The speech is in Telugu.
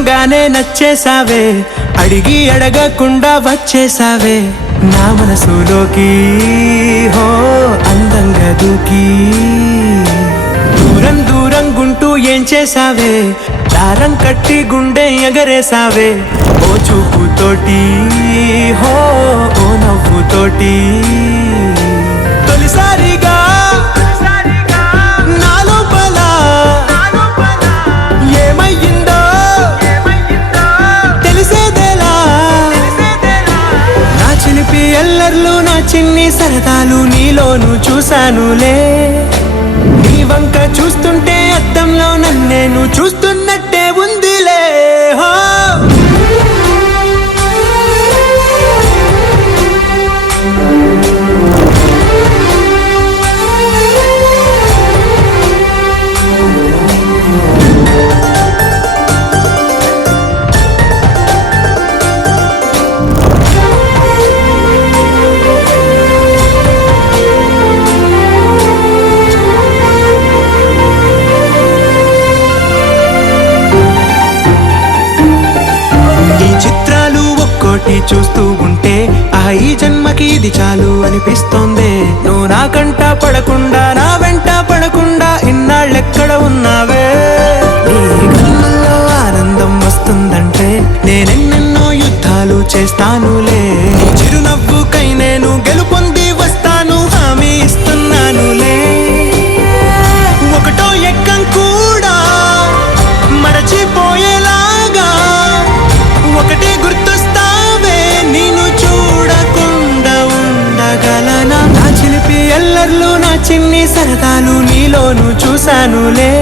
చూడంగానే నచ్చేసావే, అడిగి అడగకుండా వచ్చేసావే నా మనసులోకి, హో అందంగా దూకి. దూరం దూరం గుంటూ ఏం చేసావే, దారం కట్టి గుండె ఎగరేసావే ఓ చూపుతోటి, హో ఓ నవ్వుతోటి. తొలిసారిగా నా లోపల ఏమయ్యిందో తెలిసేదేలా. నా చిలిపి ఎల్లర్లు నా చిన్ని సరదాలు నీలోను చూశానులే. నీ వంక చూస్తుంటే అద్దంలో నన్నేను చూస్తున్నట్టే ఉందిలే. హో చూస్తూ ఉంటే ఈ జన్మకి ఇది చాలు అనిపిస్తోంది. నువ్వు నా కంట పడకుండా నా వెంట పడకుండా ఇన్నాళ్ళెక్కడ ఉన్నావే. నీ కళ్ళల్లో ఆనందం వస్తుందంటే నేనెన్నెన్నో యుద్ధాలు చేస్తానులే. చిరునవ్వుకై నేను గెలుపొంది వస్తాను హామీ ఇస్తున్నానులే. ఒకటో ఎక్కం కూడా మరచిపోయేలాగా ఒకటే గుర్తొస్తావే, నిన్ను చూడకుండా ఉండగలనా. నా చిలిపి ఎల్లర్లు నా చిన్ని సరదాలు నీలోను చూశానులే.